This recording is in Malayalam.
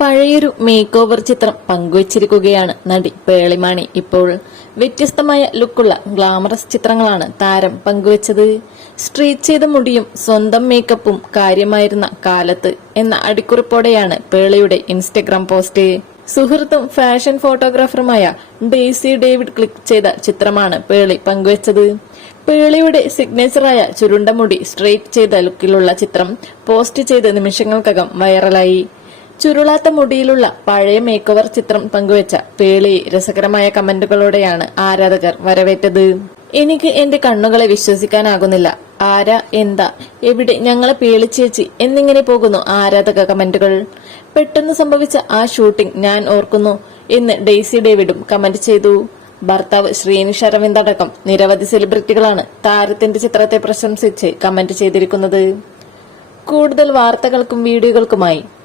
പഴയൊരു മേക്ക് ഓവർ ചിത്രം പങ്കുവച്ചിരിക്കുകയാണ് നടി പേളിമാണി. ഇപ്പോൾ വ്യത്യസ്തമായ ലുക്കുള്ള ഗ്ലാമറസ് ചിത്രങ്ങളാണ് താരം പങ്കുവച്ചത്. സ്ട്രീറ്റ് ചെയ്ത മുടിയും സ്വന്തം മേക്കപ്പും കാര്യമായിരുന്ന കാലത്ത് എന്ന അടിക്കുറിപ്പോടെയാണ് പേളിയുടെ ഇൻസ്റ്റഗ്രാം പോസ്റ്റ് സുഹൃത്തും ഫാഷൻ ഫോട്ടോഗ്രാഫറുമായ ഡെയ്സി ഡേവിഡ് ക്ലിക്ക് ചെയ്ത ചിത്രമാണ് പേളി പങ്കുവച്ചത്. പേളിയുടെ സിഗ്നേച്ചറായ ചുരുണ്ട മുടി സ്ട്രേറ്റ് ചെയ്ത ലുക്കിലുള്ള ചിത്രം പോസ്റ്റ് ചെയ്ത നിമിഷങ്ങൾക്കകം വൈറലായി ചുരുളാത്ത മുടിയിലുള്ള പഴയ മേക്കോവർ ചിത്രം പങ്കുവച്ച പേളി രസകരമായ കമന്റുകളോടെയാണ് ആരാധകർ വരവേറ്റത്. എനിക്ക് എന്റെ കണ്ണുകളെ വിശ്വസിക്കാനാകുന്നില്ല. ആരാ എന്താ എവിടെ ഞങ്ങളെ പേളിച്ചേച്ചി എന്നിങ്ങനെ പോകുന്നു ആരാധക കമന്റുകൾ. പെട്ടെന്ന് സംഭവിച്ച ആ ഷൂട്ടിംഗ് ഞാൻ ഓർക്കുന്നു എന്ന് ഡെയ്സി ഡേവിഡും കമന്റ് ചെയ്തു. ഭർത്താവ് ശ്രീനിഷ് അരവിന്ദ് അടക്കം നിരവധി സെലിബ്രിറ്റികളാണ് താരത്തിന്റെ ചിത്രത്തെ പ്രശംസിച്ച് കമന്റ് ചെയ്തിരിക്കുന്നത്. കൂടുതൽ വാർത്തകൾക്കും വീഡിയോകൾക്കുമായി